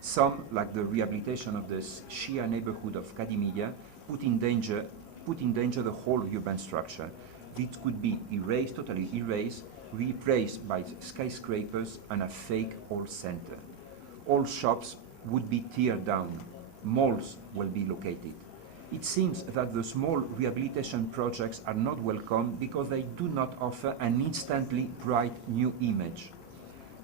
Some, like the rehabilitation of the Shia neighborhood of Kadimiya, put in danger the whole urban structure. This could be erased, totally erased, replaced by skyscrapers and a fake old center. All shops would be teared down. Malls will be located. It seems that the small rehabilitation projects are not welcome because they do not offer an instantly bright new image.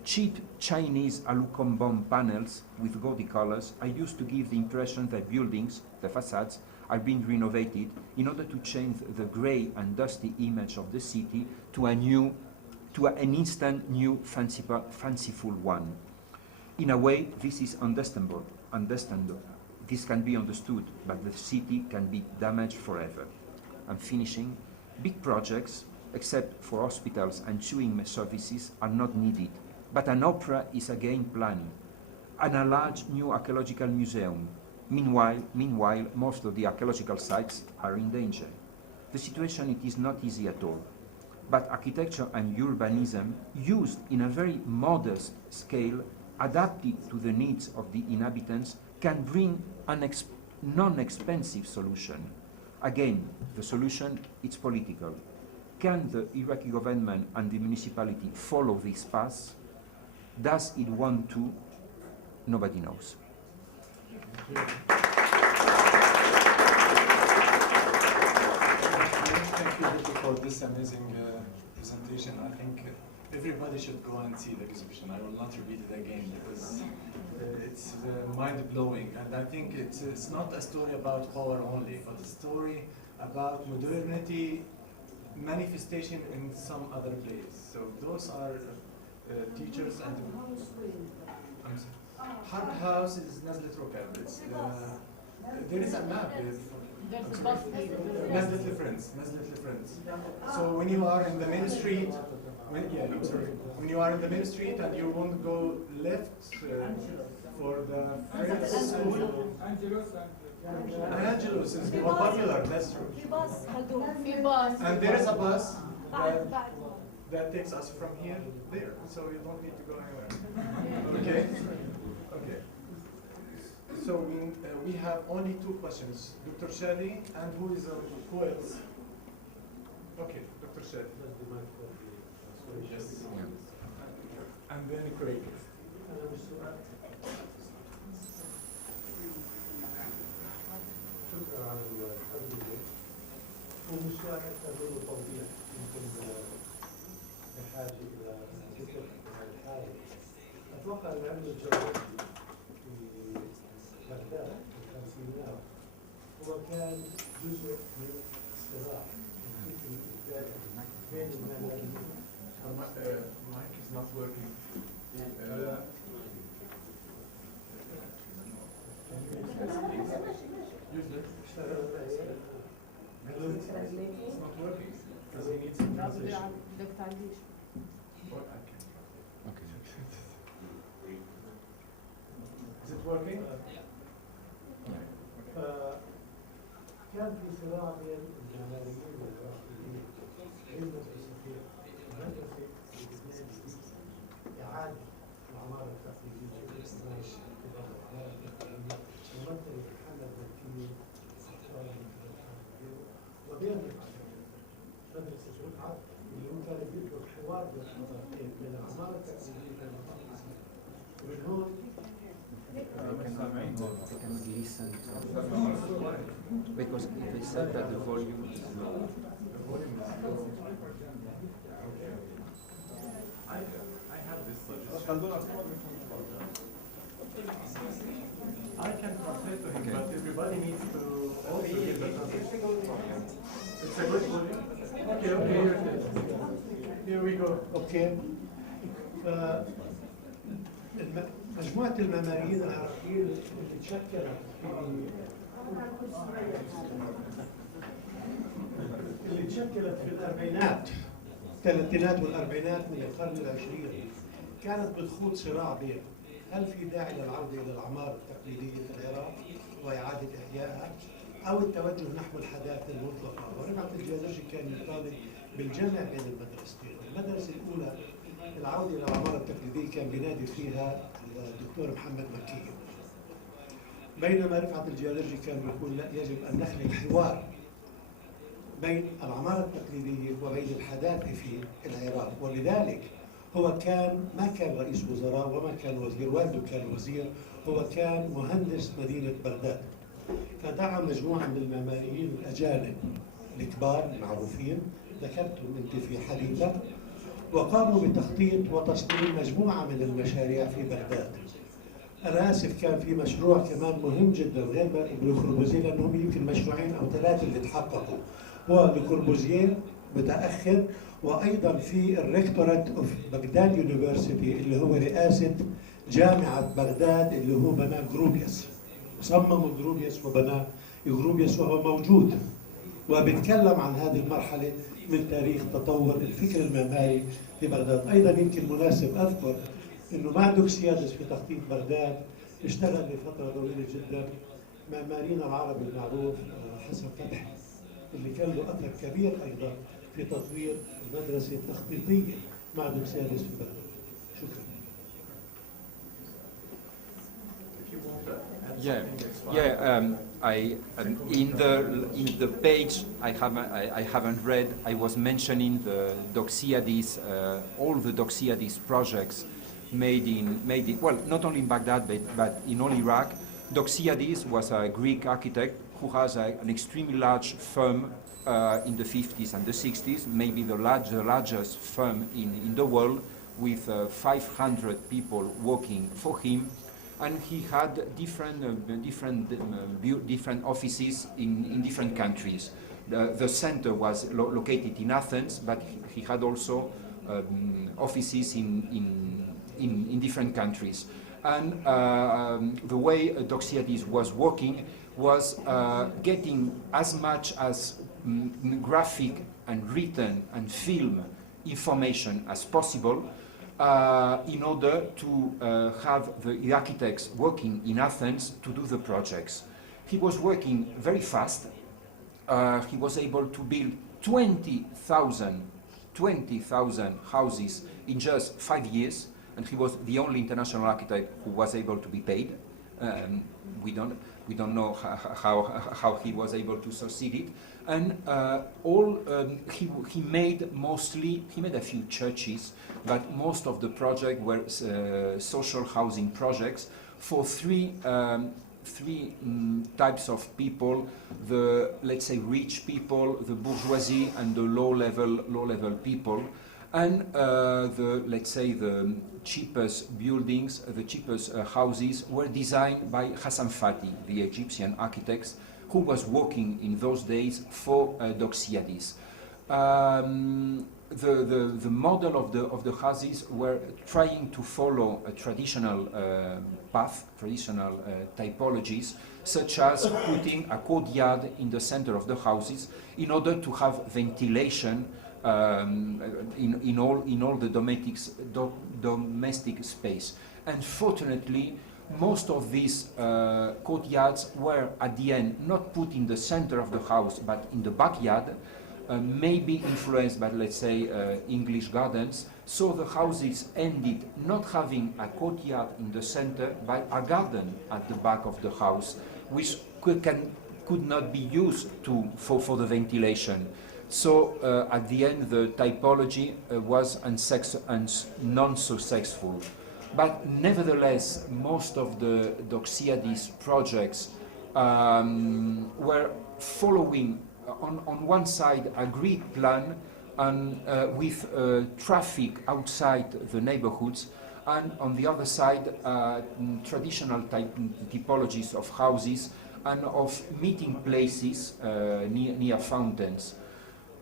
Cheap Chinese aluminum panels with gaudy colors are used to give the impression that buildings, the facades, are being renovated in order to change the gray and dusty image of the city to an instant new fanciful one. In a way, this is understandable. This can be understood, but the city can be damaged forever. I'm finishing. Big projects, except for hospitals and chewing services, are not needed. But an opera is again planned, and a large new archaeological museum. Meanwhile, most of the archaeological sites are in danger. The situation is not easy at all. But architecture and urbanism, used in a very modest scale, adapted to the needs of the inhabitants, can bring a non-expensive solution. Again, the solution is political. Can the Iraqi government and the municipality follow this path? Does it want to? Nobody knows. Thank you for this amazing presentation. I think everybody should go and see the exhibition. I will not repeat it again because it's mind-blowing. And I think it's not a story about power only, but a story about modernity manifestation in some other place. So those are teachers and Harb House is Nazlet Rokab. There is a map. There's a bus. Nazlet Friends. So when you are in the main street, when you are in the main street and you want to go left for the Friends school, Angelus is more popular. That's true. And there is a bus that takes us from here there, so you don't need to go anywhere. Okay. So we have only two questions. Dr. Shadi, and who else? Okay, Dr. Shadi. Yes. And then Craig. شكرا على التقديم. والمشروع يحتاج توضيح يمكن بحاجه الى ذكر هذه الحاله. اتوقع ان العلم الجغرافي في بغداد في الخمسينات هو كان جزء من الصراع بين المماليك. Mic is not working. It's not working because he needs some translation. Okay. Is it working? كان في صراع بين الجماليين والعراقيين عندما تستطيع المدرسة اللبنانية إعادة العمارة التقليدية ومثل محمد مكي وبين مدرسة رفعت اللي هو كان بيطلق حوار بين الحضارتين بين العمارة التقليدية ومن هون They cannot listen because they said that the volume is low. I have this suggestion. I can translate to him, but everybody needs to also give the translation. It's a good volume? Okay, here we go. اوكي. مجموعة المماريين العراقيين اللي تشكلت في الأربعينات الثلاثينات والأربعينات من القرن العشرين كانت بتخوض صراع بين هل في داعي للعودة إلى العمارة التقليدية في العراق وإعادة إحيائها أو التوجه نحو الحداثة المطلقة. ورفعت الجازوجي كان يطالب بالجمع بين المدرستين. المدرسة الأولى العودة إلى العمارة التقليدية كان بينادي فيها الدكتور محمد مكي بينما رفعت الجيولوجي كان بيقول لا، يجب أن نخلق حوار بين العمارة التقليدية وبين الحداثة في العراق. ولذلك هو ما كان رئيس وزراء وما كان وزير، والده كان وزير، هو كان مهندس مدينة بغداد. فدعا مجموعة من المعماريين الأجانب الكبار المعروفين، ذكرتهم أنت في حديثك، وقاموا بتخطيط وتصميم مجموعة من المشاريع في بغداد. أنا آسف، كان في مشروع كمان مهم جدا غير لو كوربوزيه، لأنهم يمكن مشروعين أو ثلاثة اللي تحققوا. هو لو كوربوزيه متأخر، وأيضا في الريكتورات أوف بغداد يونيفرسيتي اللي هو رئاسة جامعة بغداد اللي هو بناه جروبيس، صمموا جروبيس وبناه جروبيس وهو موجود، وبيتكلم عن هذه المرحلة من تاريخ تطور الفكر المعماري في بغداد. أيضا يمكن مناسب أذكر إنه مع دوكسيادس في تخطيط بغداد اشتغل لفترة طويلة جدا معمارينا العربي المعروف حسن فتحي، اللي كان له أثر كبير أيضا في تطوير المدرسة التخطيطية مع دوكسيادس في بغداد. شكرا. In the page I haven't read. I was mentioning the Doxiadis, all the Doxiadis projects made in well, not only in Baghdad but in all Iraq. Doxiadis was a Greek architect who has an extremely large firm in the 50s and the 60s, maybe the largest firm in the world, with 500 people working for him. And he had different offices in different countries. The center was located in Athens, but he had also offices in different countries. And the way Doxiadis was working was getting as much as graphic and written and film information as possible, in order to have the architects working in Athens to do the projects. He was working very fast. He was able to build 20,000 houses in just 5 years, and he was the only international architect who was able to be paid. We don't know how he was able to succeed it. And he made a few churches, but most of the projects were social housing projects for three types of people: the, let's say, rich people, the bourgeoisie, and the low level people. And the cheapest buildings, the cheapest houses were designed by Hassan Fatih, the Egyptian architects, who was working in those days for Doxiadis. The model of the houses were trying to follow a traditional path, traditional typologies, such as putting a courtyard in the center of the houses in order to have ventilation in all the domestic space. Unfortunately, most of these courtyards were at the end not put in the center of the house but in the backyard, maybe influenced by, let's say, English gardens. So the houses ended not having a courtyard in the center but a garden at the back of the house, which could not be used for the ventilation. So at the end the typology was non-successful. But nevertheless, most of the Doxiadis projects were following, on one side, a Greek plan and with traffic outside the neighborhoods, and on the other side, traditional typologies of houses and of meeting places near fountains.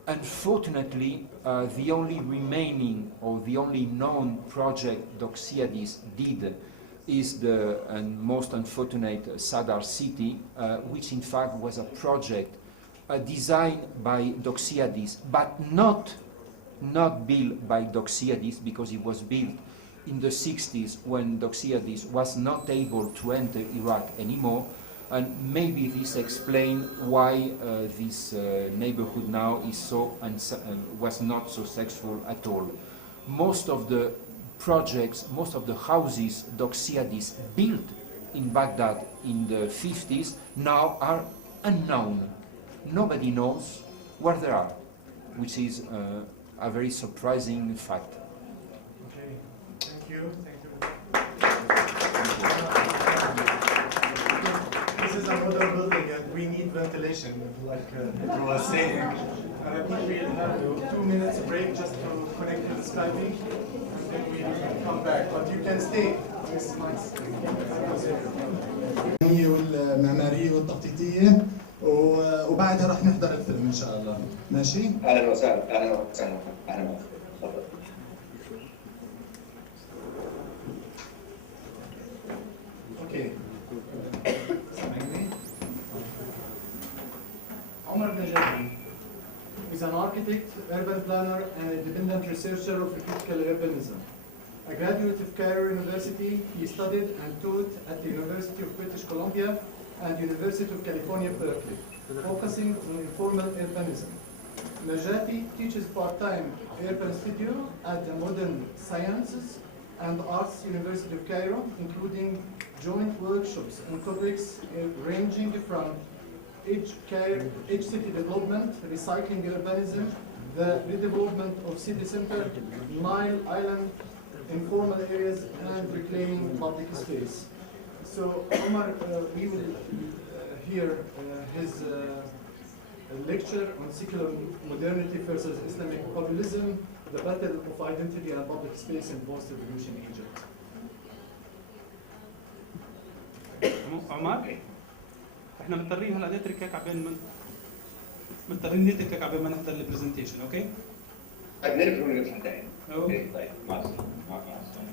Unfortunately, the only remaining or the only known project Doxiadis did is the most unfortunate Sadar city, which in fact was a project designed by Doxiadis, but not built by Doxiadis, because it was built in the 60s when Doxiadis was not able to enter Iraq anymore. And maybe this explains why this neighborhood now is was not successful at all. Most of the projects, most of the houses Doxiadis built in Baghdad in the 50s now are unknown. Nobody knows where they are, which is a very surprising fact. Okay, thank you. This is another building and we need ventilation, like you were saying. And I think we'll have 2 minutes break just to connect with Skype, and then we'll come back. But you can stay. والمعمارية والتخطيطية وبعدها راح نحضر الفيلم إن شاء الله. ماشي؟ أهلا وسهلا. أهلا وسهلا. أهلا وسهلا. تفضل. Okay. Omar Najati is an architect, urban planner, and a dependent researcher of critical urbanism. A graduate of Cairo University, he studied and taught at the University of British Columbia and University of California, Berkeley, focusing on informal urbanism. Najati teaches part-time urban studio at the Modern Sciences and Arts University of Cairo, including joint workshops and topics ranging from edge city development, recycling urbanism, the redevelopment of city center, Nile Island, informal areas, and reclaiming public space. So, Omar, we will hear his lecture on secular modernity versus Islamic populism, the battle of identity and public space in post-revolution Egypt. عمر احنا مضطرين هلا نتركك عبين ما نحضر البرزنتيشن. اوكي؟ طيب نرجع ونرجع تاني. اوكي طيب مع السلامة. مع السلامة.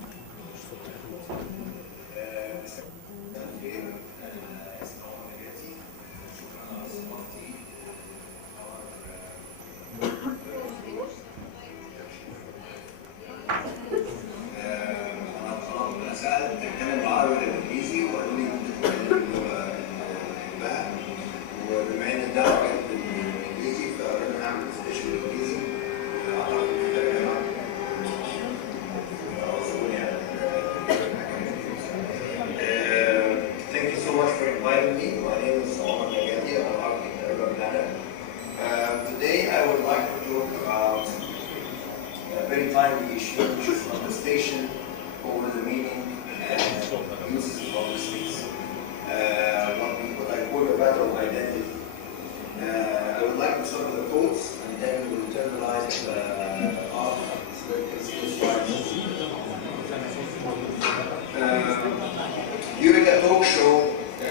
During a talk show in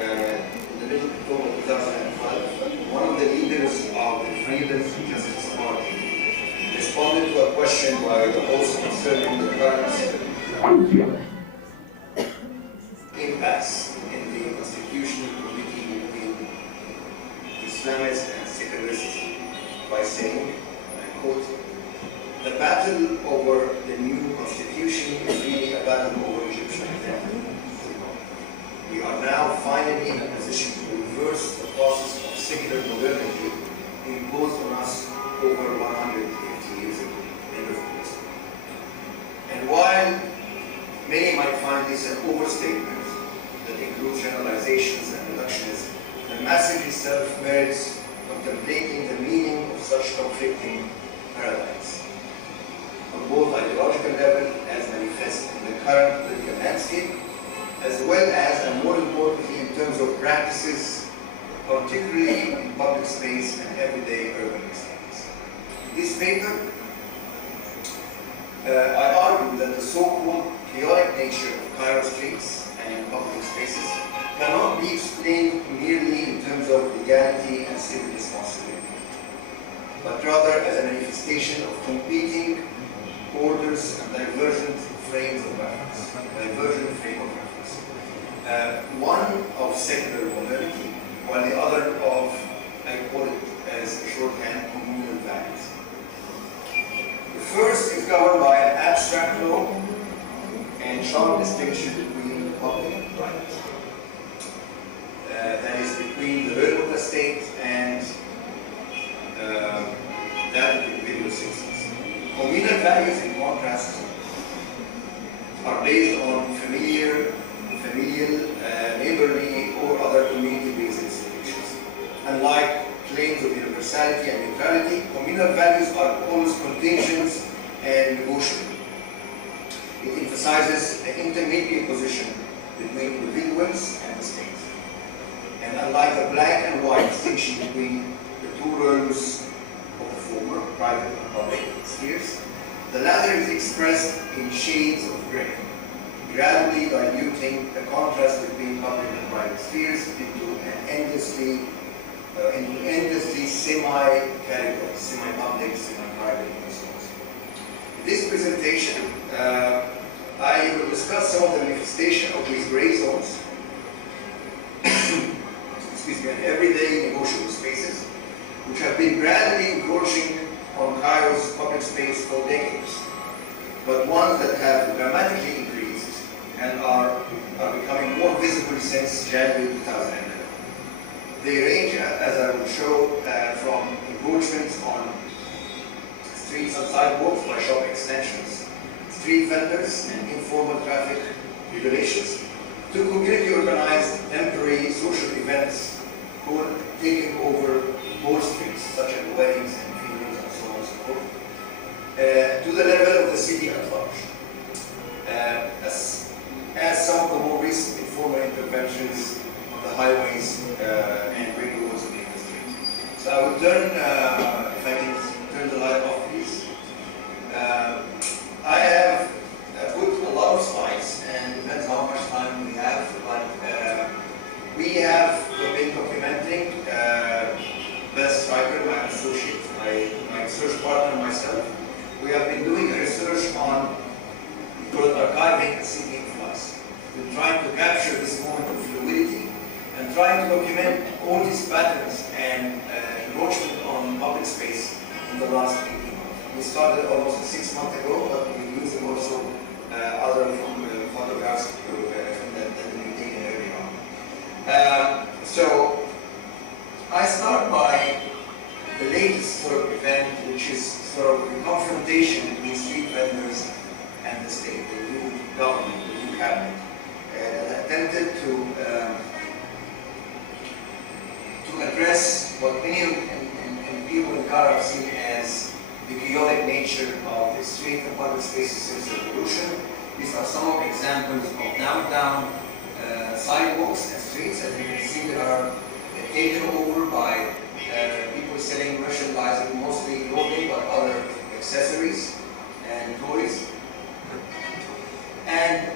the middle of October 2005, one of the leaders of the Freedom and Justice Party responded to a question by the host concerning the current impasse in the constitutional committee between Islamists and secularists by saying, and I quote, "The battle over the new constitution is really a battle over Egyptian identity. We are now finally in a position to reverse the process of secular modernity imposed on us over 150 years ago." End of quote. And while many might find this an overstatement that includes generalizations and reductionism, the message itself merits contemplating the meaning of such conflicting paradigms on both ideological level as manifest in the current political landscape, as well as, and more importantly, in terms of practices, particularly in public space and everyday urban experience. In this paper, I argue that the so-called chaotic nature of Cairo streets and public spaces cannot be explained merely in terms of legality and civic responsibility, but rather as a manifestation of competing orders and divergent frames of reference. One of secular modernity, while the other of, I call it as shorthand, communal values. The first is governed by an abstract law and sharp distinction between public and private. That is between the realm of the state and that of individual citizens. Communal values, in contrast, are based on familial universality and neutrality. Communal values are always contingent and negotiable. It emphasizes the intermediate position between individuals and the state. And unlike the black and white distinction between the two realms of the former, private and public spheres, the latter is expressed in shades of gray, gradually diluting the contrast between public and private spheres into endlessly semi-categories, semi-public, semi-private, and so on. This presentation, I will discuss some of the manifestation of these gray zones, excuse me, in everyday negotiable spaces, which have been gradually encroaching on Cairo's public space for decades, but ones that have dramatically increased and are becoming more visible since January 2011. They range, as I will show, from encroachments on streets and sidewalks by shop extensions, street vendors and informal traffic regulations, to community organized temporary social events taking over whole streets, such as weddings and funerals and so on and so forth, to the level of the city at large. As some of the more recent informal interventions on the highways and railroads of the industry. So I will turn, if I can turn the light off, please. I have put a lot of slides, and it depends how much time we have, but we have been documenting Best Striker, my associate, my research partner, and myself. We have been doing research on archiving the city in flux. We're trying to capture this moment of fluidity and trying to document all these patterns and encroachment on public space in the last 18 months. We started almost 6 months ago, but we used also other photographs that we taken early on. So I start by the latest sort of event, which is sort of the confrontation between street vendors and the state, the new government, the new cabinet, attempted to address what many people in Cairo have seen as the chaotic nature of the street and public spaces since the revolution. These are some of the examples of downtown sidewalks and streets. As you can see, they are taken over by people selling merchandising, mostly clothing, but other accessories and toys. And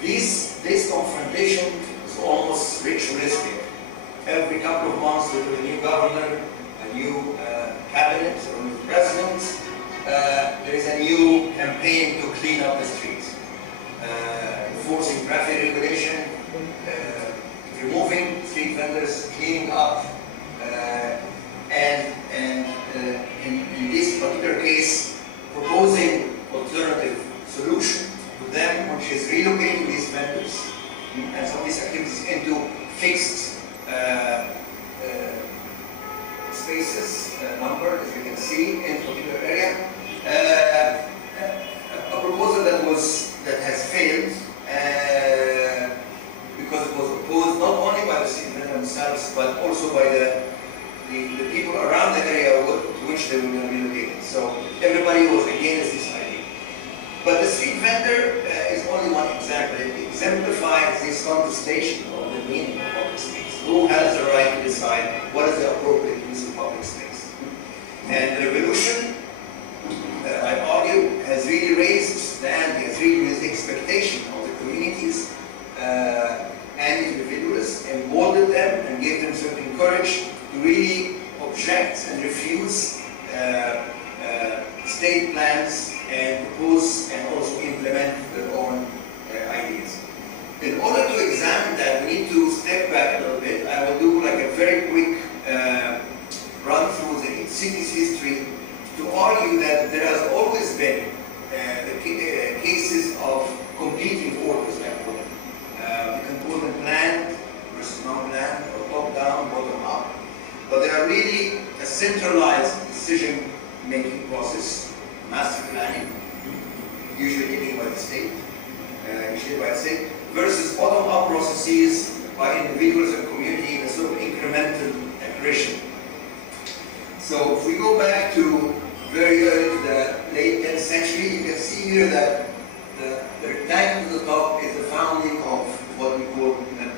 this confrontation is almost ritualistic. Every couple of months with a new governor, a new cabinet, or a new president, there is a new campaign to clean up the streets. Enforcing traffic regulation, removing street vendors, cleaning up, and in this particular case, proposing alternative solution to them, which is relocating these vendors and some of these activities into fixed spaces, number, as you can see, in a particular area. A proposal that has failed because it was opposed not only by the citizens themselves, but also by the people around the area to which they were going to be relocated. So everybody was against this idea. But the street vendor is only one example. It exemplifies this contestation of the meaning of public space. Who has the right to decide what is the appropriate use of public space? And the revolution, I argue, has really raised the ante, has really raised the expectation of the communities and individuals, emboldened them and gave them certain courage to really object and refuse state plans and propose and also implement their own ideas. In order to examine that, we need to step back a little bit. I will do like a very quick run through the city's history to argue that there has always been cases of competing orders, I call them. You can call them planned versus non-planned, or top-down, bottom-up. But they are really a centralized decision-making process, master planning, usually taken by the state, versus bottom-up processes by individuals and community in a sort of incremental aggression. So if we go back to very early to the late 10th century, you can see here that the rectangle at the top is the founding of what we call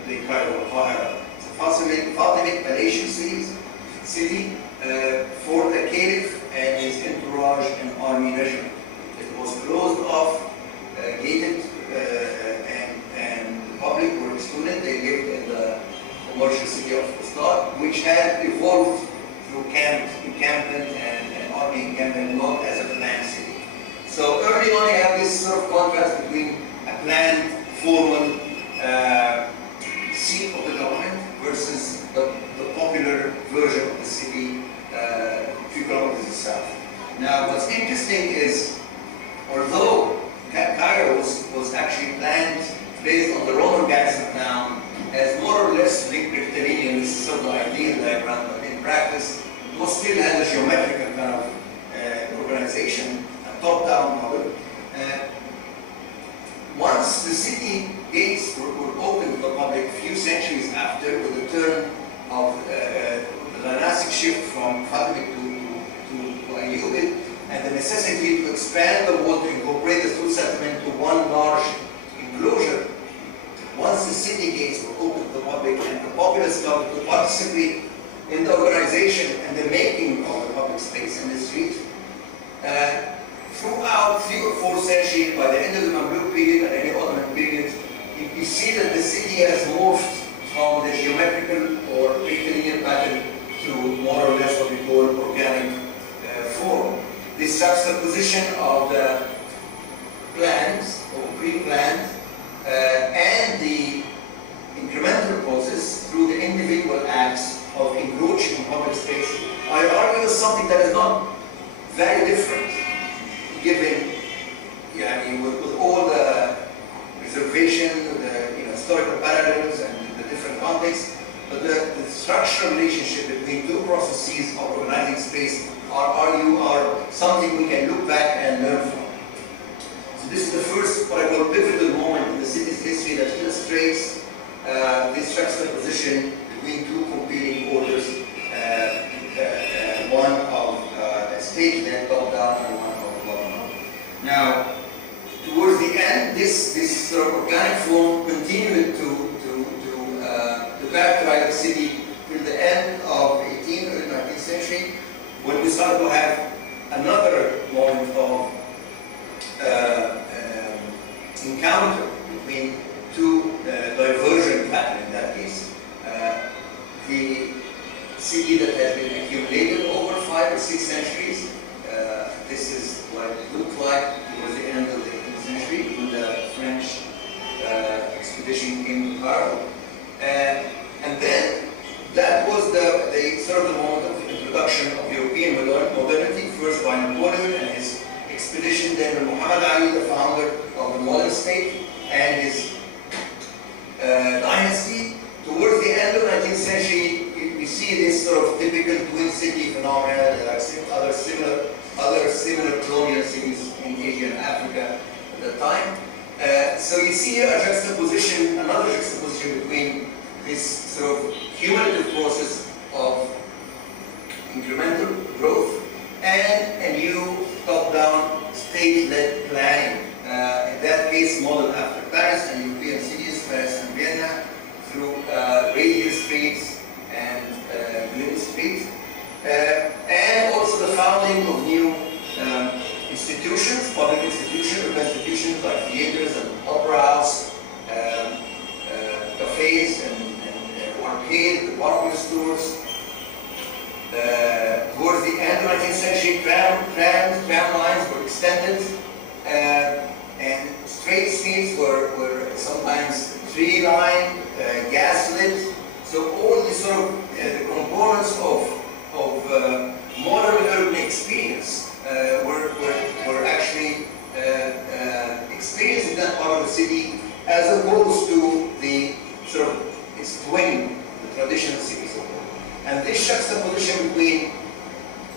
the Cairo al-Qahira. It's a Fatimid Palatial city for the Caliph and his entourage and army regiment. It was closed off, gated, and the public were excluded. They lived in the commercial city of Fustat, which had evolved through encampment and army encampment, not as a planned city. So early on you have this sort of contrast between a planned, formal seat of the government versus the popular version of the city a few kilometers south. Now what's interesting is, although Cairo was actually planned based on the Roman garrison town as more or less rectilinear, this is sort of the ideal diagram, but in practice it was still had a geometrical kind of organization, a top-down model. Once the city gates were opened to the public a few centuries after, with the turn of the dynastic shift from Fatimid to Ayyubid, and the necessity to expand the wall to incorporate the through settlement to one large enclosure, once the city gates were opened to the public and the populace started to participate in the organization and the making of the public space in the street, throughout 3 or 4 centuries, by the end of the Mamluk period and any Ottoman period, you see that the city has morphed from the geometrical or rectilinear pattern to more or less what we call organic form. This juxtaposition of the plans or pre-planned and the incremental process through the individual acts of encroaching on public space, I argue is something that is not very different, given with all the reservation, the historical parallels and the different contexts, but the structural relationship between two processes of organizing space are something we can look back and learn from. So this is the first, what I call, pivotal moment in the city's history that illustrates this juxtaposition between two competing orders, one of state-led top-down and one of bottom-up. Now, towards the end, this sort of organic form continued to characterize the city till the end of 18th or 19th century, when we started to have another moment of encounter between two divergent patterns in that case. The city that has been accumulated over 5 or 6 centuries, this is what it looked like towards the end of the 18th century when the French expedition came to Cairo. And then that was the sort of the moment of introduction of European modernity, first by Napoleon and his expedition, then by Muhammad Ali, the founder of the modern state, and his dynasty. Towards the end of the 19th century, we see this sort of typical twin city phenomenon, like other similar colonial cities in Asia and Africa at the time. So you see here a juxtaposition, another juxtaposition between this sort of cumulative process of incremental growth and a new top-down state-led planning. In that case, modeled after Paris and European cities, Paris and Vienna, through radial streets and little streets, and also the founding of new institutions, public institutions, urban institutions like theaters and opera house, cafes and arcades, department stores. Towards the end of the 19th century, tram lines were extended, and straight streets were sometimes tree-lined, gas-lit. So all these sort of the components of modern urban experience were actually experienced in that part of the city, as opposed to the sort of its twin, the traditional cities. And this juxtaposition between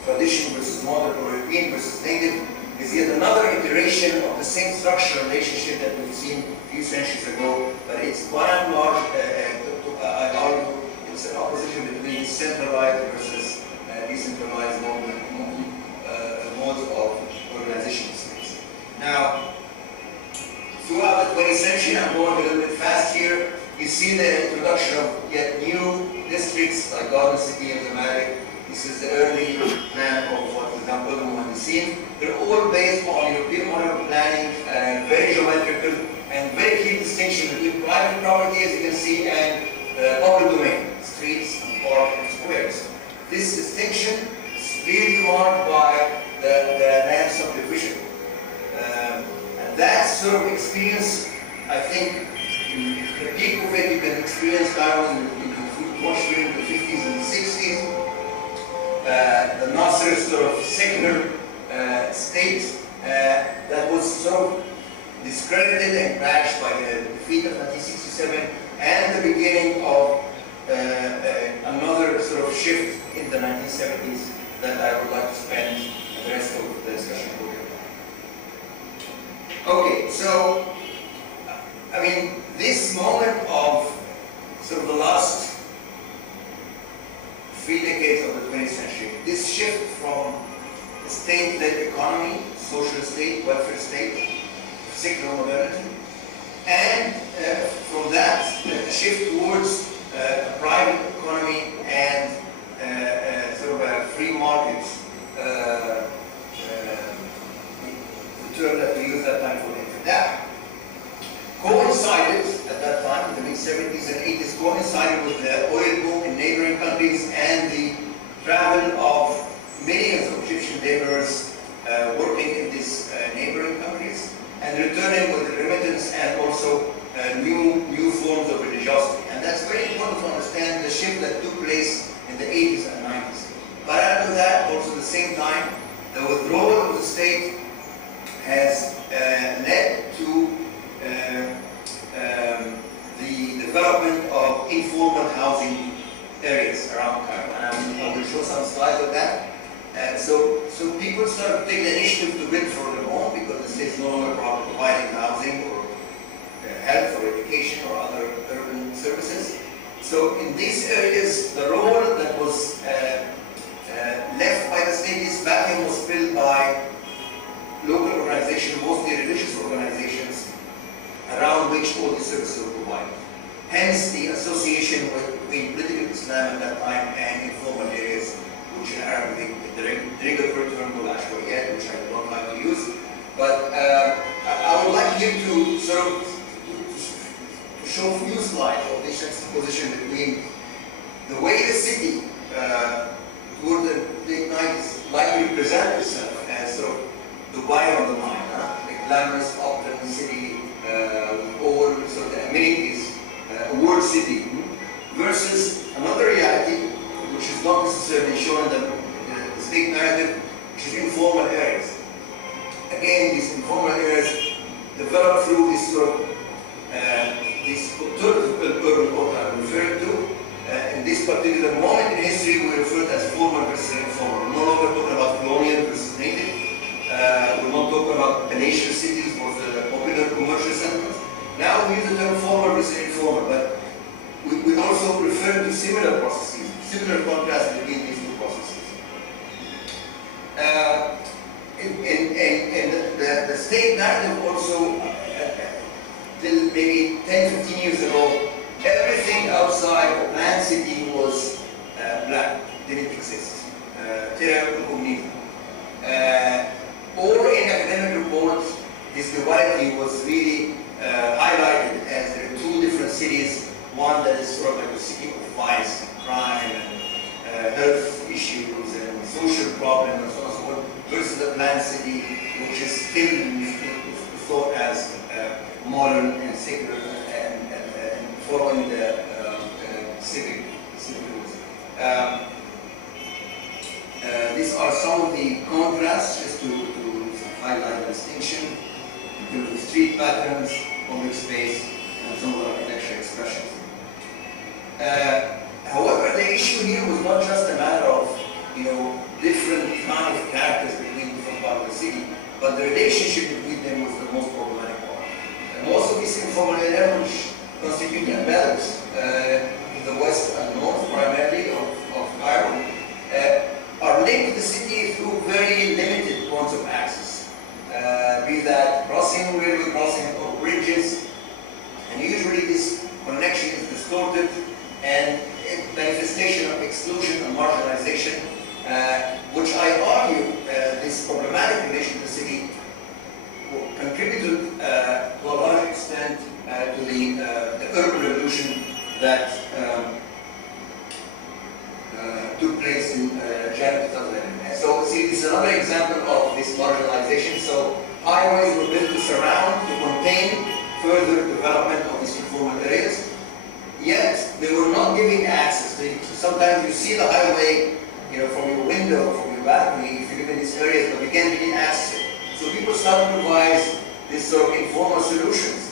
tradition versus modern, or European versus native, is yet another iteration of the same structural relationship that we've seen a few centuries ago, but it's by and large, I argue, it's an opposition between centralized bit fast here. You see the introduction of yet new districts like Garden City and Zamalek. This is the early plan of what is now called Muhandisin. They're all based on European model of planning, very geometrical, and very clear distinction between private property, as you can see, and public domain, streets, and parks, and squares. This distinction is really marked by the land subdivision. And that sort of experience, I think, the peak of it you can experience Cairo in Washington in the 50s and 60s. The Nasser sort of secular state that was sort of discredited and crashed by the defeat of 1967 and the beginning of another sort of shift in the 1970s that I would like to spend the rest of the discussion with. Okay, so I mean, this moment of sort of the last 3 decades of the 20th century, this shift from a state-led economy, social state, welfare state, secular modernity, and from that, a shift towards a private economy and sort of a free market, the term that we used at that time for that coincided at that time, in the mid-70s and 80s, coincided with the oil boom in neighboring countries and the travel of millions of Egyptian laborers working in these neighboring countries and returning with the remittance and also new forms of religiosity. And that's very important to understand the shift that took place in the 80s and 90s. But after that, also at the same time, the withdrawal of the state has led to the development of informal housing areas around Cairo. And I will show some slides of that. So people started to take the initiative to build for their own because the state is no longer providing housing or health or education or other urban services. So in these areas, the role that was left by the state, this vacuum was filled by local organizations, mostly religious organizations, around which all the services were provided. Hence the association between political Islam at that time and informal areas, which in Arabic, the regulatory term called ashwariyat, which I don't like to use. But I would like you to sort of to show a few slides of this juxtaposition between the way the city toward the late 90s likely present itself as sort of Dubai on the Nile, the glamorous Upton city with all sort of the amenities, a world city, versus another reality which is not necessarily shown in the state narrative, which is informal areas. Again, these informal areas develop through this sort of this alternative urban code I'm referring to. In this particular moment in history, we refer to as formal versus informal. We're no longer talking about colonial versus native. We're not talking about palatial cities or the popular commercial centers. Now we use the term formal versus informal, but we also refer to similar processes, similar contrast between these two processes. The state narrative also, till maybe 10, 15 years ago, everything outside the planned city was black, didn't exist. Terra incognita. Or in academic reports, this duality was really highlighted as there are two different cities, one that is sort of like a city of vice and crime and health issues and social problems and so on and so forth, versus the planned city, which is still thought as modern and secular and following the civic rules. These are some of the contrasts, just to highlight the distinction between the street patterns, public space, and some of the architectural expressions. However, the issue here was not just a matter of, different kind of characters between different parts of the city, but the relationship between them was the most problematic part. And most of these informal areas, which constitute imbalance in the west and north primarily of Cairo, are linked to the city through very limited points of access. Be that railway crossing or bridges, And usually this connection is distorted and manifestation of exclusion and marginalization, which I argue this problematic relation to the city contributed to a large extent to the urban revolution that took place in January 2011. So see, this is another example of this marginalization. So highways were built to surround, to contain further development of these informal areas. Yet they were not giving access. Sometimes you see the highway, from your window, from your balcony, if you live in these areas, but you can't really access it. So people started to devise these sort of informal solutions,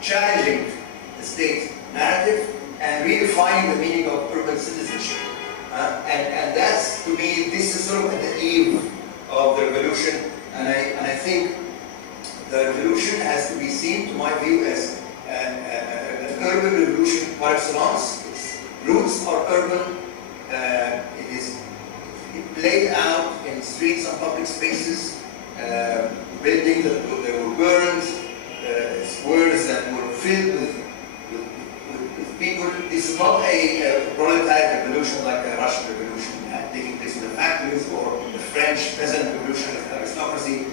challenging the state narrative and redefining the meaning of urban citizenship. And that's, to me, this is sort of at the eve of the revolution. And I think the revolution has to be seen, to my view, as an urban revolution par excellence. Its roots are urban. It played out in streets and public spaces, buildings that were burned, squares that were filled with people. This is not a proletariat revolution like the Russian Revolution taking place in the factories, or the French peasant revolution like the aristocracy,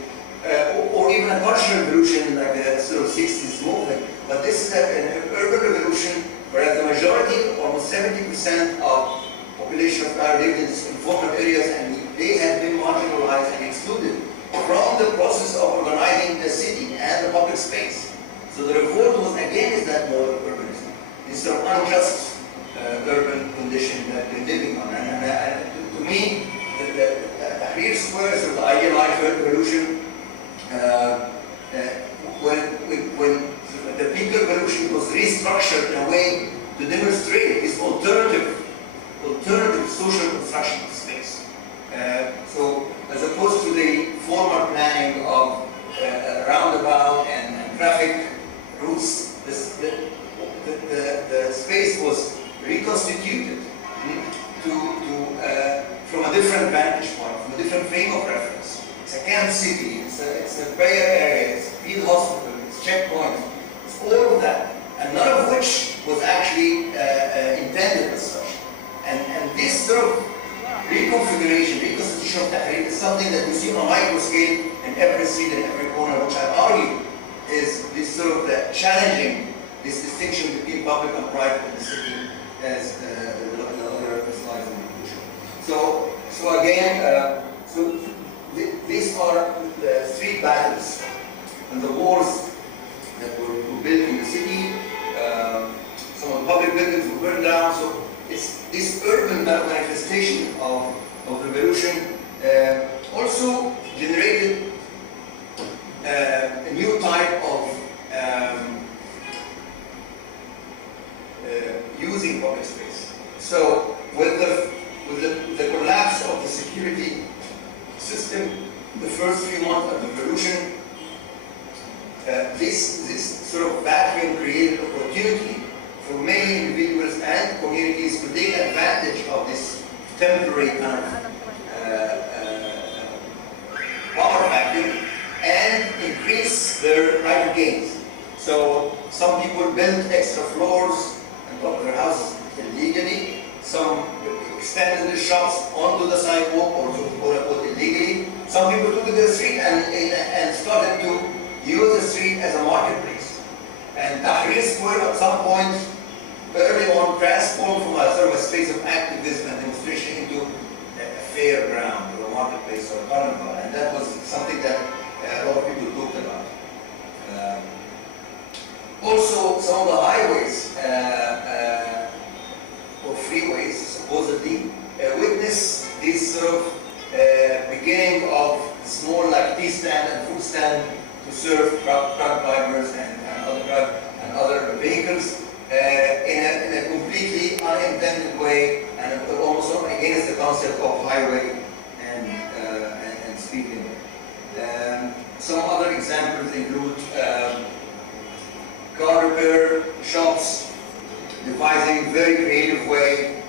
or even a cultural revolution like the sort of 60s movement. But this is an urban revolution, whereas the majority, almost 70% of population of Cairo lived in informal areas, and they had been marginalized and excluded from the process of organizing the city and the public space. So the revolt was, again, is that mode of urbanism. This sort of unjust urban condition that we're living on. And to me, the Tahrir Square is sort of the idealized revolution, when the Pinker Revolution was restructured in a way to demonstrate this alternative social construction of space. So as opposed to the former planning of roundabout and traffic routes, the space was reconstituted from a different vantage point, from a different frame of reference. It's a camp city, it's a prayer area, it's a field hospital, it's checkpoints, it's all of that, and none of which was actually intended as such. And this sort of reconstitution of Tahrir is something that we see on a micro scale in every street and every corner, which I argue is this sort of challenging this distinction between public and private in the city, as the other slides indicate. So again, these are the street battles and the wars that were built in the city. Some of the public buildings were burned down. So it's this urban manifestation of revolution also generated a new type of using public space. So with the collapse of the security system, the first few months of the revolution, this sort of vacuum created opportunity for many individuals and communities to take advantage of this temporary kind of power vacuum and increase their private gains. So some people built extra floors on top of their houses illegally. Some extended their shops onto the sidewalk or illegally. Some people took to the street and started to use the street as a marketplace. And Tahrir Square at some point early on transformed from a sort of a space of activism and demonstration into a fair ground or a marketplace or a carnival. And that was something that a lot of people talked about. Also, some of the highways or freeways supposedly witnessed this sort of beginning of small like tea stand and food stand to serve truck drivers and other vehicles in a completely unintended way, and almost against the concept of highway and speed limit. Some other examples include car repair shops devising very creative way,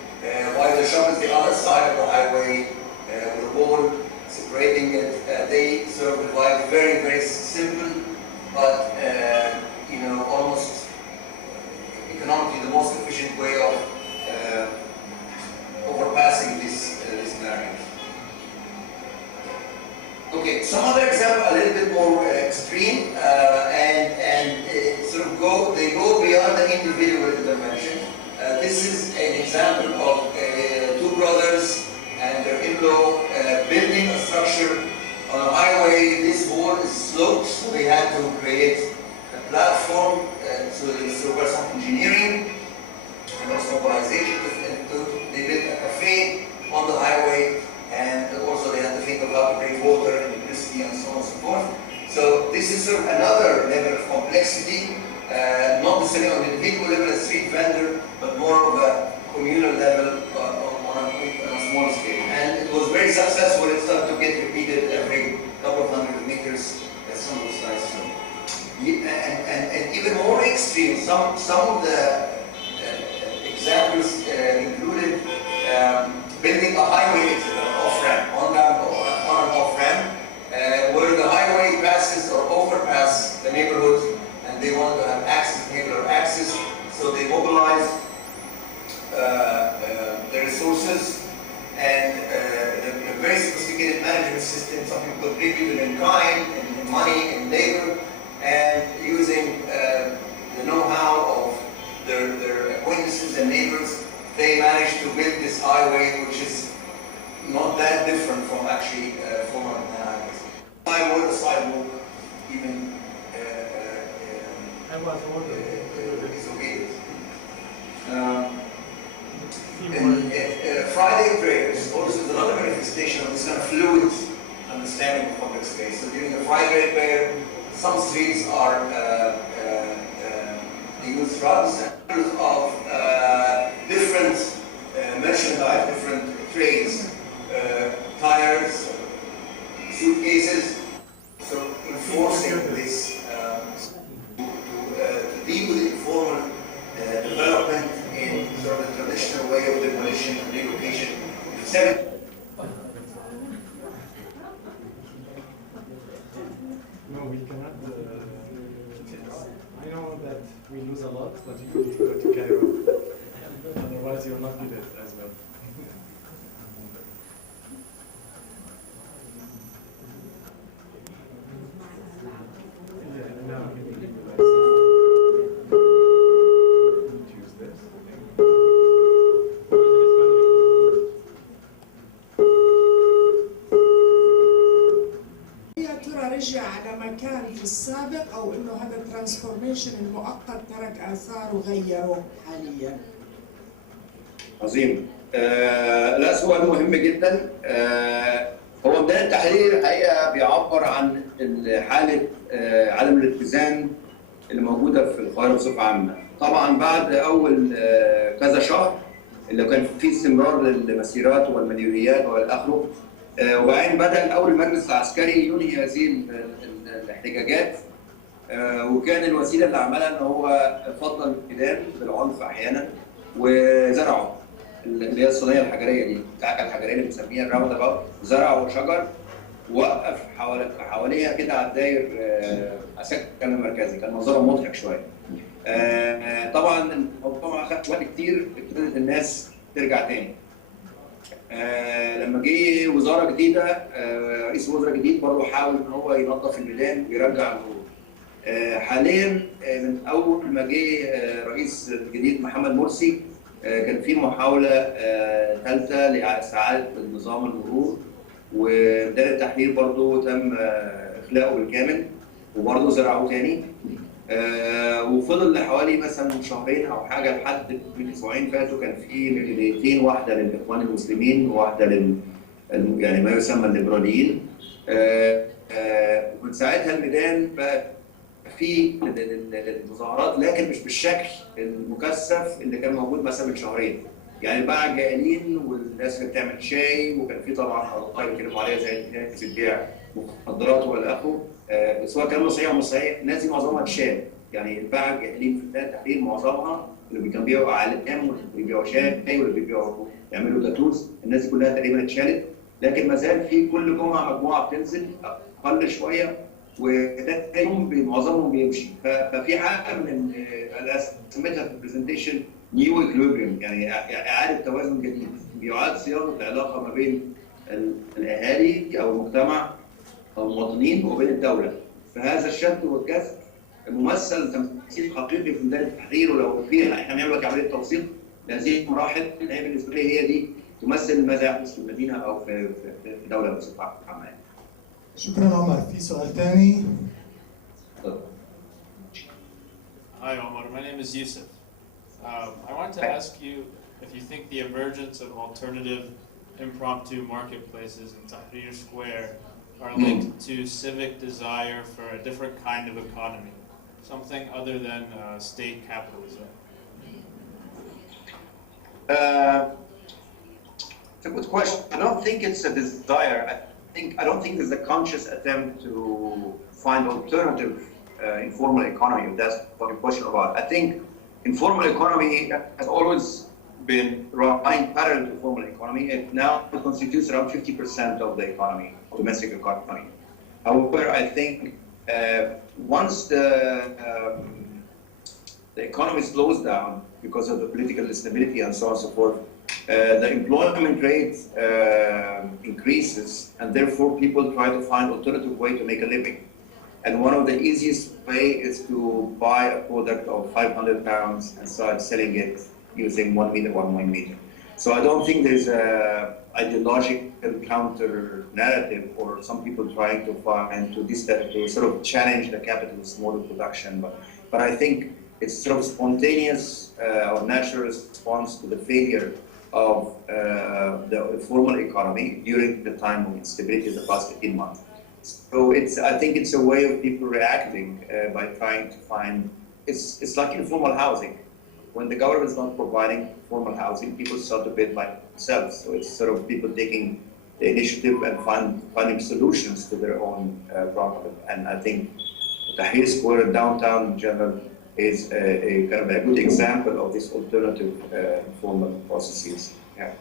while the shop is the other side of the highway, with a wall separating it. They sort of devise very, very simple, but almost economically the most efficient way of overpassing this barrier. Okay, some other example a little bit more extreme and sort of go beyond the individual intervention. This is an example of two brothers and their in-law building a structure on a highway. This wall is sloped, so they had to create a platform. So there was some engineering and also mobilization. They built a cafe on the highway, and also they had to think of how to bring water and electricity and so on and so forth. So this is sort of another level of complexity, not necessarily on the individual level, a street vendor, but more of a communal level on a small scale. And it was very successful. It started to get repeated every couple of hundred meters, as some of the slides show. And even more extreme, some of the examples included building a highway off-ramp, on an off-ramp, where the highway passes or overpass the neighborhood, and they want to have access, neighborhood access, so they mobilize the resources and a very sophisticated management system. Some people contributed in kind, in money, in labor, and using the know-how of their acquaintances and neighbors, they managed to build this highway, which is not that different from actually former highways. I was a sidewalk, even disobedient. Friday prayers also is another manifestation of this kind of fluid understanding of public space. So during the Friday prayer, some streets are they use rugs of different merchandise, different trades, tires, suitcases. So enforcing this to deal with informal development in sort of the traditional way of demolition and relocation. No, we cannot. I know that we lose a lot, but you need to carry on. Otherwise, you will not get it as well. Yeah, now we can choose this. رجع على مكان في السابق او انه هذا الترانسفورميشن المؤقت ترك اثار وغيره حاليا؟ عظيم. لا، سؤال مهم جدا. هو ميدان التحرير الحقيقه بيعبر عن حاله عدم الاتزان اللي موجوده في القاهره بصفه عامه. طبعا بعد اول كذا شهر اللي كان في استمرار للمسيرات والمليونيات والى اخره، وبعدين بدأ الأول المجلس العسكري ينهي هذه الاحتجاجات، وكان الوسيلة اللي عملها إن هو فضل الميدان بالعنف أحيانا وزرعه اللي هي الصينية الحجرية دي، الكعكة الحجرية اللي بنسميها الراوند أباوت، زرعوا شجر ووقف حواليها كده على الداير سكن مركزي، كان منظرهم مضحك شوية. طبعا الموضوع ما أخدش وقت كتير، ابتدت الناس ترجع تاني. لما جه وزاره جديده، رئيس وزراء جديد برضه حاول ان هو ينظف الميدان ويرجع النور. حاليا من اول ما جه رئيس الجديد محمد مرسي كان في محاوله ثالثه لاستعاده نظام المرور، وميدان التحرير برضه تم اخلاؤه بالكامل وبرضه زرعوه تاني. وفضل لحوالي مثلا شهرين او حاجه لحد من اسبوعين فاتوا كان في ميدانيتين، واحده للاخوان المسلمين وواحده يعني ما يسمى الليبراليين. ومن ساعتها الميدان بقى في المظاهرات، لكن مش بالشكل المكثف اللي كان موجود مثلا من شهرين. يعني بقى جائلين والناس اللي بتعمل شاي، وكان في طبعا قضايا بيتكلموا عليها زي الناس اللي بتبيع مخدرات والى اخره. سواء كان صحيح او مش صحيح، الناس دي معظمها اتشال. يعني الباعة الجاهلين في ميدان التحرير معظمها اللي كانوا بيبيعوا علام واللي بيبيعوا شاي واللي بيبيعوا يعملوا تاتوز، الناس دي كلها تقريبا اتشالت. لكن ما زال في كل جمعه مجموعه بتنزل اقل شويه وتاني معظمهم بيمشي. ففي حاجه من اللي سميتها في البرزنتيشن نيو اكليبريم، يعني اعاده توازن جديد، بيعاد صياغه العلاقه ما بين الاهالي او المجتمع او المواطنين وبين الدوله. فهذا الشد والجذب ممثل تمثيل حقيقي في ميدان التحرير، ولو في احنا بنعمل عمليه توثيق لهذه المراحل هي بالنسبه لي هي دي تمثل ماذا يحدث في المدينه او في الدوله بصفه عامه. شكرا عمر. في سؤال ثاني؟ Hi Omar, my name is Yusuf. I wanted to ask you if you think the emergence of alternative impromptu marketplaces in Tahrir Square are linked to civic desire for a different kind of economy, something other than state capitalism. It's a good question. I don't think it's a desire. I don't think there's a conscious attempt to find alternative informal economy, if that's what your question about. I think informal economy has always been running parallel to formal economy. It now constitutes around 50% of the economy, domestic economy. However, I think once the economy slows down because of the political instability and so on and so forth, the employment rate increases, and therefore people try to find alternative way to make a living. And one of the easiest way is to buy a product of £500 and start selling it using 1 meter, 1 meter. So I don't think there's a ideological counter narrative or some people trying to find to sort of challenge the capitalist mode of production. But I think it's sort of spontaneous or natural response to the failure of the formal economy during the time of instability of the past 18 months. So I think it's a way of people reacting by trying to find, it's like informal housing. When the government is not providing formal housing, people start to build by themselves. So it's sort of people taking the initiative and finding solutions to their own problem. And I think Tahrir Square downtown in general is a kind of a good example of this alternative informal processes. Yeah.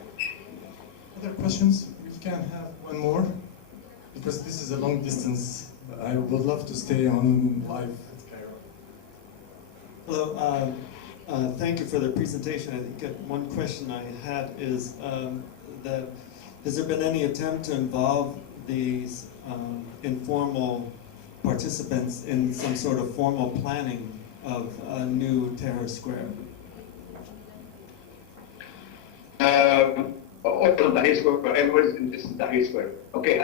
Other questions? We can have one more, because this is a long distance. I would love to stay on live at Cairo. Hello. Thank you for the presentation. I think one question I had is that has there been any attempt to involve these informal participants in some sort of formal planning of a new Tahrir Square? Tahrir Square, everyone's in Tahrir Square. Okay.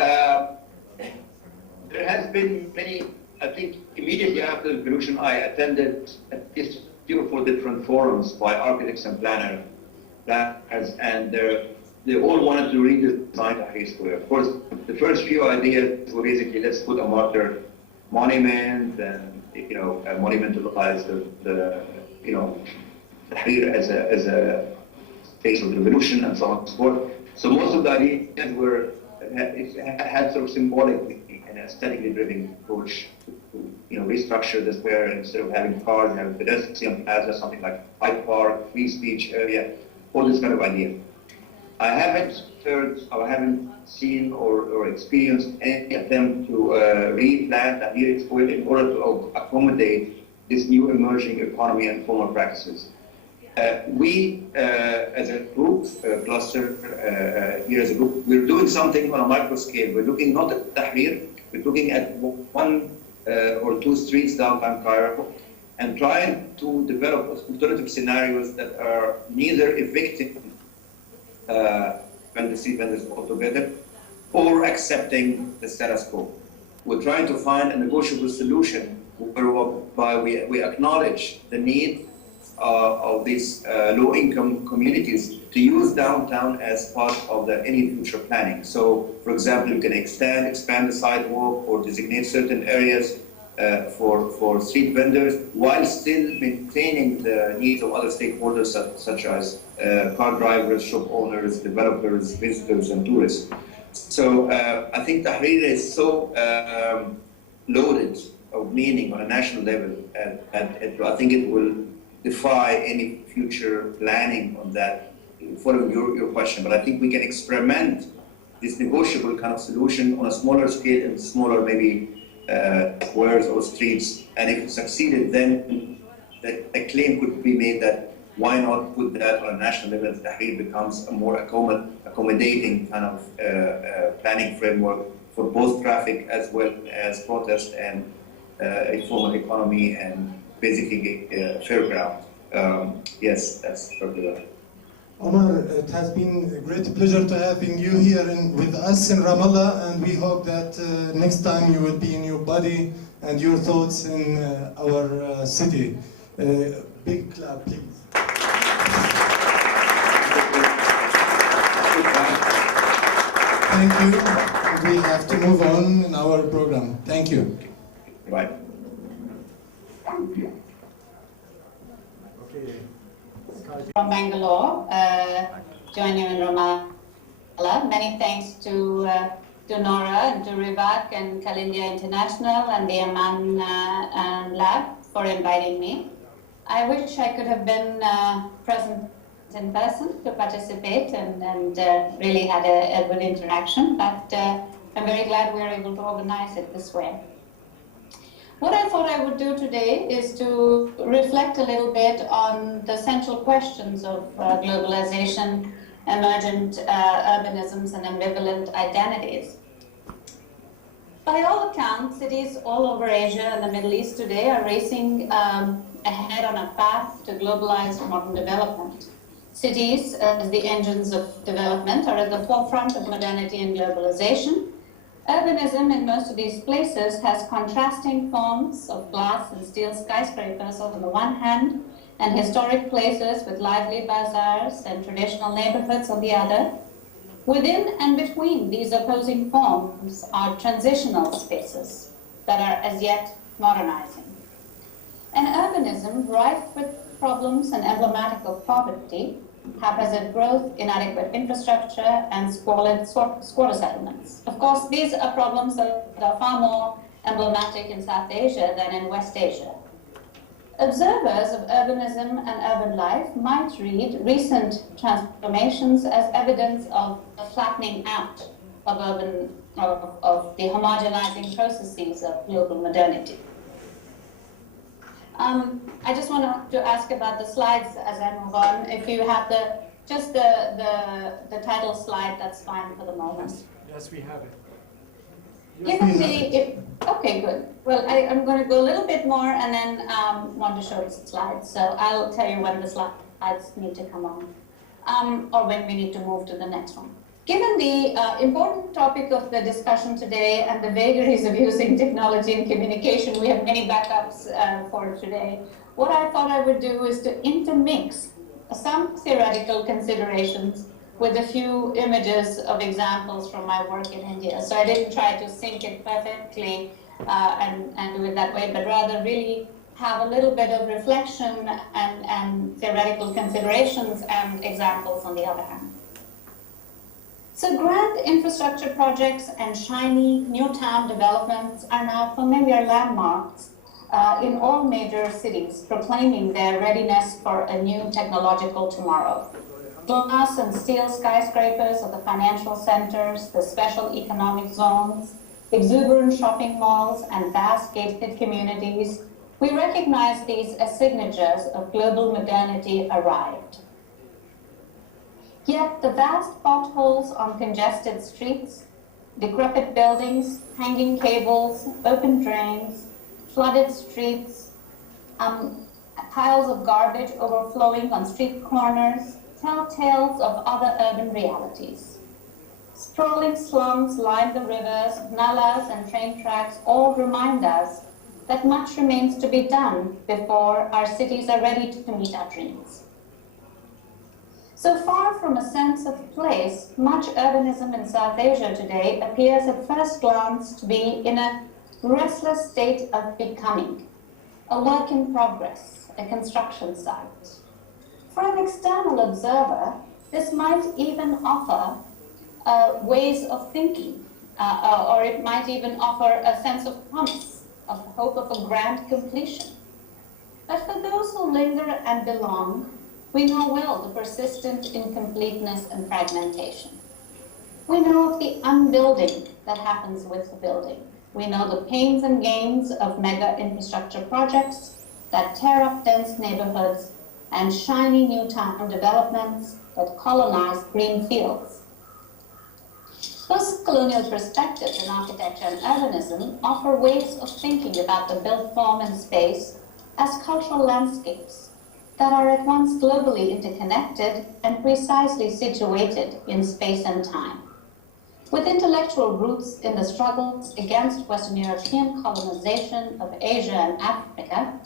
There has been many. I think immediately after the revolution, I attended at least 3 or 4 different forums by architects and planners, and they all wanted to redesign Tahrir Square. Of course, the first few ideas were basically let's put a martyr monument and monumentalize the Tahrir as a face of the revolution and so on and so forth. So most of the ideas had sort of symbolic and aesthetically driven approach to restructure the square. Instead of having cars, having pedestrian plaza, something like Hyde Park, free speech area, all this kind of idea. I haven't heard or haven't seen or experienced any attempt to replan Tahrir Square in order to accommodate this new emerging economy and formal practices. We, as a group, cluster, here as a group, we're doing something on a micro scale. We're looking not at Tahrir, we're looking at 1 or 2 streets downtown Cairo and trying to develop alternative scenarios that are neither evicting vendors altogether or accepting the status quo. We're trying to find a negotiable solution whereby we acknowledge the need of these low-income communities to use downtown as part of any future planning. So, for example, you can expand the sidewalk or designate certain areas for street vendors while still maintaining the needs of other stakeholders such as car drivers, shop owners, developers, visitors, and tourists. So I think Tahrir is so loaded of meaning on a national level, and I think it will defy any future planning on that, following your question. But I think we can experiment this negotiable kind of solution on a smaller scale and smaller maybe squares or streets. And if it succeeded, then a claim could be made that why not put that on a national level? Tahrir becomes a more accommodating kind of planning framework for both traffic as well as protest and a formal economy and basically fair ground. Yes, that's probably right. Omar, it has been a great pleasure to having you here with us in Ramallah, and we hope that next time you will be in your body and your thoughts in our city. Big clap, please. Thank you. We have to move on in our program. Thank you. Right. From Bangalore, join you in Ramallah. Many thanks to Nora and to Rواق and Kalindia International and the Amman Lab for inviting me. I wish I could have been present in person to participate and really had a good interaction, but I'm very glad we were able to organize it this way. What I thought I would do today is to reflect a little bit on the central questions of globalization, emergent urbanisms, and ambivalent identities. By all accounts, cities all over Asia and the Middle East today are racing ahead on a path to globalized modern development. Cities, as the engines of development, are at the forefront of modernity and globalization. Urbanism in most of these places has contrasting forms of glass and steel skyscrapers on the one hand, and historic places with lively bazaars and traditional neighborhoods on the other. Within and between these opposing forms are transitional spaces that are as yet modernizing. An urbanism rife with problems and emblematic of poverty, haphazard growth, inadequate infrastructure, and squalor settlements. Of course, these are problems that are far more emblematic in South Asia than in West Asia. Observers of urbanism and urban life might read recent transformations as evidence of a flattening out of the homogenizing processes of global modernity. I just want to ask about the slides as I move on. If you have the title slide, that's fine for the moment. Yes, we have it. Okay, good. Well, I'm going to go a little bit more and then want to show the slides. So I'll tell you when the slides need to come on, or when we need to move to the next one. Given the important topic of the discussion today and the vagaries of using technology and communication, we have many backups for today. What I thought I would do is to intermix some theoretical considerations with a few images of examples from my work in India. So I didn't try to sync it perfectly and do it that way, but rather really have a little bit of reflection and theoretical considerations and examples on the other hand. So grand infrastructure projects and shiny new town developments are now familiar landmarks in all major cities, proclaiming their readiness for a new technological tomorrow. Glass and steel skyscrapers are the financial centers, the special economic zones, exuberant shopping malls, and vast gated communities. We recognize these as signatures of global modernity arrived. Yet the vast potholes on congested streets, decrepit buildings, hanging cables, open drains, flooded streets, piles of garbage overflowing on street corners tell tales of other urban realities. Sprawling slums line the rivers, nalas, and train tracks all remind us that much remains to be done before our cities are ready to meet our dreams. So far from a sense of place, much urbanism in South Asia today appears at first glance to be in a restless state of becoming, a work in progress, a construction site. For an external observer, this might even offer ways of thinking, or it might even offer a sense of promise, of hope of a grand completion. But for those who linger and belong, we know well the persistent incompleteness and fragmentation. We know of the unbuilding that happens with the building, We know the pains and gains of mega infrastructure projects that tear up dense neighborhoods and shiny new town developments that colonize green fields. Post-colonial perspectives in architecture and urbanism offer ways of thinking about the built form and space as cultural landscapes that are at once globally interconnected and precisely situated in space and time. With intellectual roots in the struggles against Western European colonization of Asia and Africa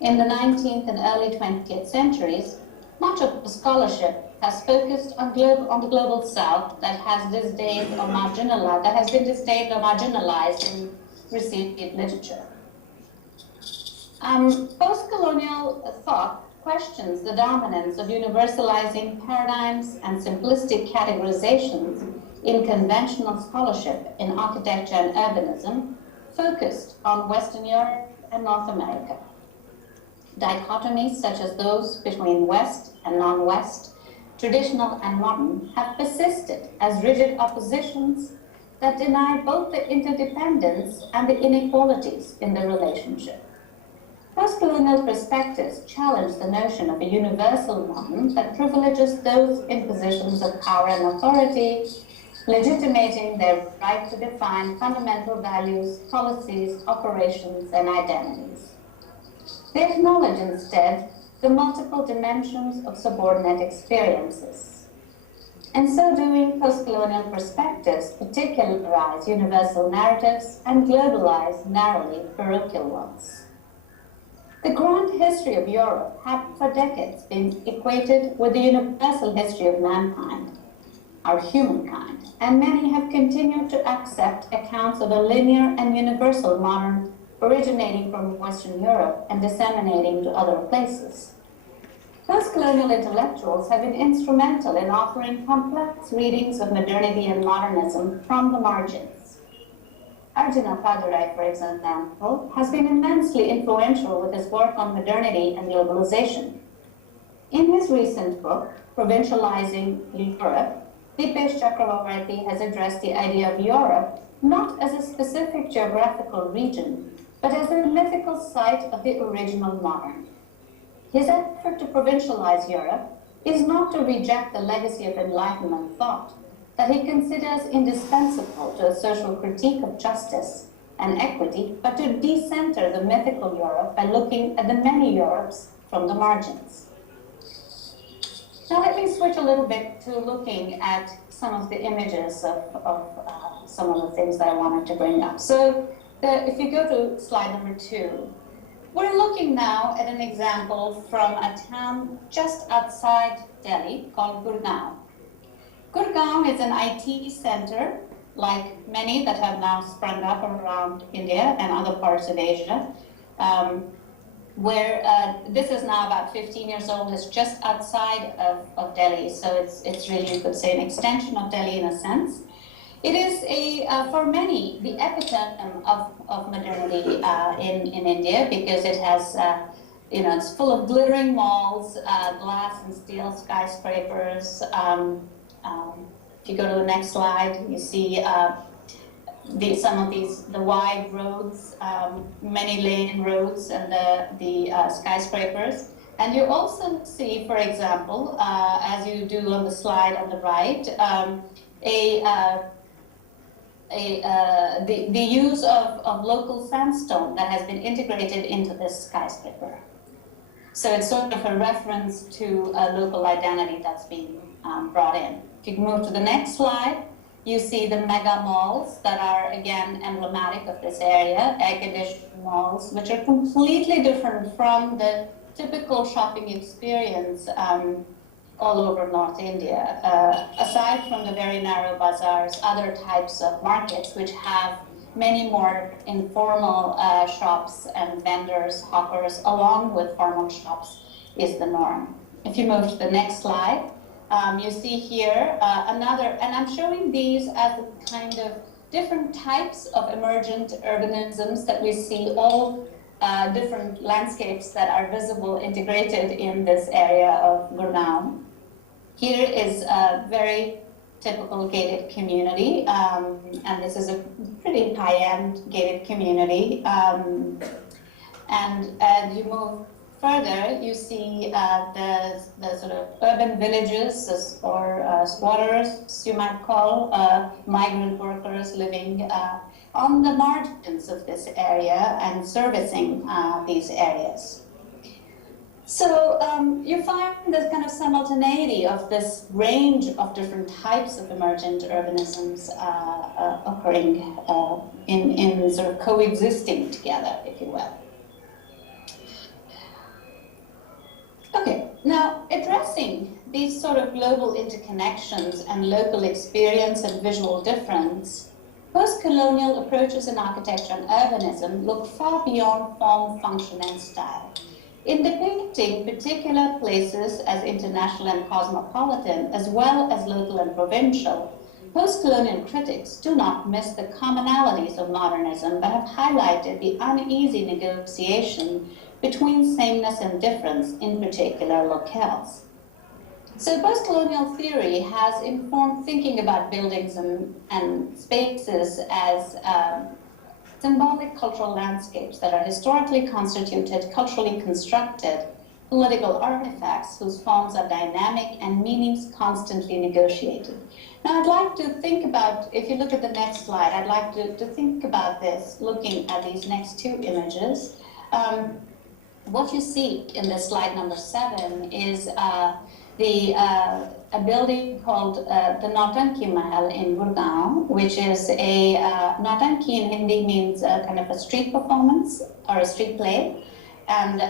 in the 19th and early 20th centuries, much of the scholarship has focused on the global South that has disdained or marginalized, that has been disdained or marginalized in recent literature. Post-colonial thought questions the dominance of universalizing paradigms and simplistic categorizations in conventional scholarship in architecture and urbanism focused on Western Europe and North America. Dichotomies such as those between West and non-West, traditional and modern, have persisted as rigid oppositions that deny both the interdependence and the inequalities in the relationship. Post-colonial perspectives challenge the notion of a universal modern that privileges those in positions of power and authority, legitimating their right to define fundamental values, policies, operations, and identities. They acknowledge instead the multiple dimensions of subordinate experiences. In so doing, post-colonial perspectives particularize universal narratives and globalize narrowly parochial ones. The grand history of Europe had for decades been equated with the universal history of mankind, our humankind, and many have continued to accept accounts of a linear and universal modern originating from Western Europe and disseminating to other places. Post-colonial intellectuals have been instrumental in offering complex readings of modernity and modernism from the margins. Arjuna Padurai, for example, has been immensely influential with his work on modernity and globalization. In his recent book, Provincializing Europe, Dipesh Chakravarti has addressed the idea of Europe not as a specific geographical region, but as a mythical site of the original modern. His effort to provincialize Europe is not to reject the legacy of Enlightenment thought that he considers indispensable to a social critique of justice and equity, but to decenter the mythical Europe by looking at the many Europes from the margins. Now let me switch a little bit to looking at some of the images of some of the things that I wanted to bring up. So if you go to slide number 2, we're looking now at an example from a town just outside Delhi called Gurgaon. Gurgaon is an IT center, like many that have now sprung up around India and other parts of Asia, where this is now about 15 years old. It's just outside of Delhi, so it's really, you could say, an extension of Delhi in a sense. It is for many, the epitome of modernity in India, because it has, it's full of glittering malls, glass and steel skyscrapers. If you go to the next slide, you see some of the wide roads, many lane roads, and the skyscrapers. And you also see, for example, as you do on the slide on the right, the use of local sandstone that has been integrated into this skyscraper. So it's sort of a reference to a local identity that's being brought in. If you move to the next slide, you see the mega malls that are, again, emblematic of this area, air-conditioned malls, which are completely different from the typical shopping experience all over North India. Aside from the very narrow bazaars, other types of markets which have many more informal shops and vendors, hawkers, along with formal shops is the norm. If you move to the next slide, you see here another, and I'm showing these as the kind of different types of emergent urbanisms that we see, all different landscapes that are visible, integrated in this area of Gurgaon. Here is a very typical gated community, and this is a pretty high-end gated community. And as you move further, you see the sort of urban villages or squatters, you might call, migrant workers living on the margins of this area and servicing these areas. So you find this kind of simultaneity of this range of different types of emergent urbanisms occurring in sort of coexisting together, if you will. Okay, now addressing these sort of global interconnections and local experience and visual difference, post-colonial approaches in architecture and urbanism look far beyond form, function, and style. In depicting particular places as international and cosmopolitan, as well as local and provincial, post-colonial critics do not miss the commonalities of modernism, but have highlighted the uneasy negotiation between sameness and difference in particular locales. So post-colonial theory has informed thinking about buildings and spaces as symbolic cultural landscapes that are historically constituted, culturally constructed, political artifacts whose forms are dynamic and meanings constantly negotiated. Now I'd like to think about, if you look at the next slide, I'd like to think about this, looking at these next two images. What you see in this slide number 7 is a building called the Nautanki Mahal in Gurgaon, which is a, Nautanki in Hindi means kind of a street performance or a street play. And,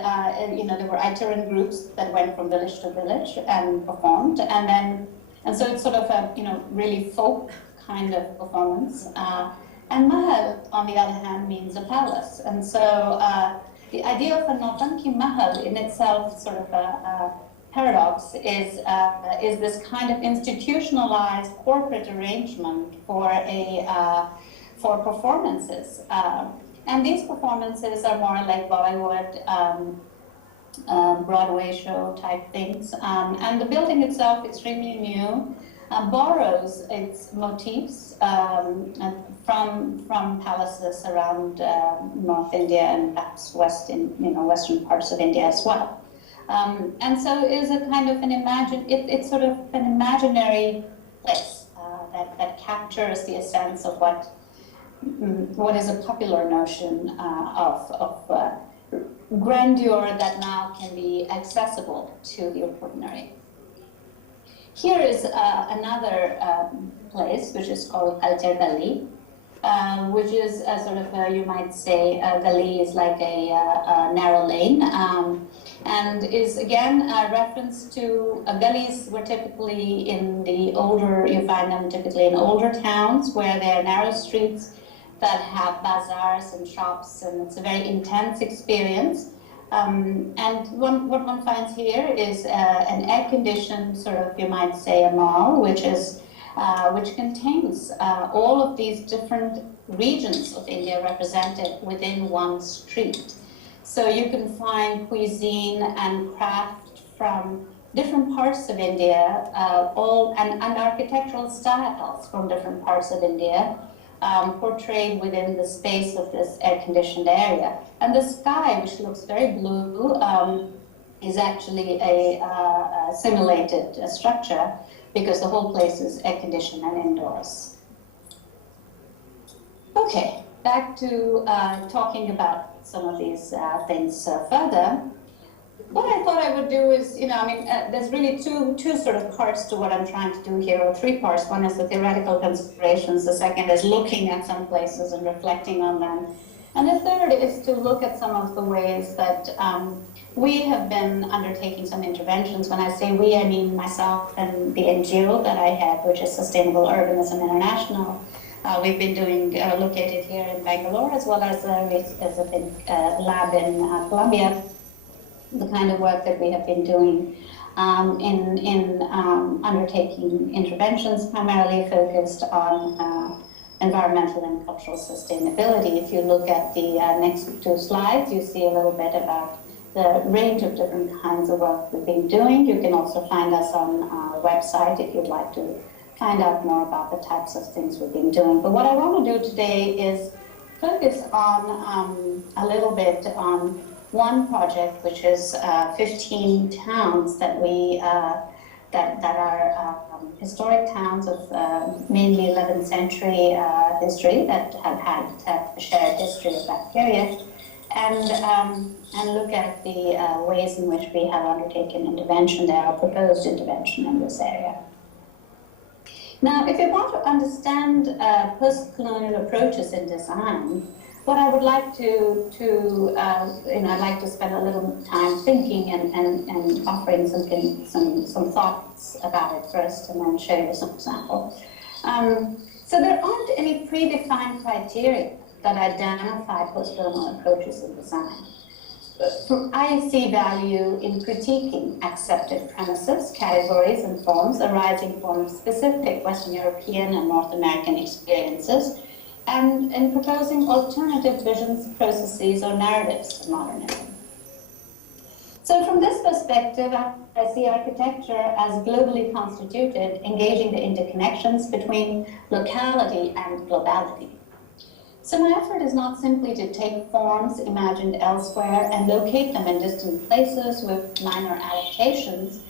you know, there were itinerant groups that went from village to village and performed. And so it's sort of a, you know, really folk kind of performance. And Mahal, on the other hand, means a palace. And so the idea of a Nautanki Mahal in itself, sort of a paradox, is this kind of institutionalized corporate arrangement for performances. And these performances are more like Bollywood, Broadway show type things. And the building itself, extremely new, borrows its motifs from palaces around North India and perhaps western parts of India as well. And so it is a kind of it's sort of an imaginary place that captures the essence of what is a popular notion of grandeur that now can be accessible to the ordinary. Here is another place which is called Culture Gully, which is a sort of, you might say, a gully is like a narrow lane, and is again a reference to gullies were typically in the older, you find them typically in older towns where there are narrow streets that have bazaars and shops, and it's a very intense experience. And what one finds here is an air-conditioned sort of, you might say, a mall, which contains all of these different regions of India represented within one street. So you can find cuisine and craft from different parts of India, and architectural styles from different parts of India, portrayed within the space of this air-conditioned area. And the sky, which looks very blue, is actually a simulated structure because the whole place is air-conditioned and indoors. Okay, back to talking about some of these things further. What I thought I would do is, there's really two sort of parts to what I'm trying to do here, or three parts. One is the theoretical considerations, the second is looking at some places and reflecting on them. And the third is to look at some of the ways that we have been undertaking some interventions. When I say we, I mean myself and the NGO that I have, which is Sustainable Urbanism International. We've been doing, located here in Bangalore, as well as a lab in Colombia. The kind of work that we have been doing in undertaking interventions primarily focused on environmental and cultural sustainability. If you look at the next two slides, you see a little bit about the range of different kinds of work we've been doing. You can also find us on our website if you'd like to find out more about the types of things we've been doing. But what I want to do today is focus on a little bit on one project, which is 15 towns that we that are historic towns of mainly 11th century history that have a shared history of that period, and look at the ways in which we have undertaken intervention there, or proposed intervention in this area. Now, if you want to understand post-colonial approaches in design, what I would like I'd like to spend a little time thinking and offering some thoughts about it first, and then show you some examples. So there aren't any predefined criteria that identify post-colonial approaches in design. I see value in critiquing accepted premises, categories, and forms arising from specific Western European and North American experiences, and in proposing alternative visions, processes, or narratives of modernism. So from this perspective, I see architecture as globally constituted, engaging the interconnections between locality and globality. So my effort is not simply to take forms imagined elsewhere and locate them in distant places with minor adaptations,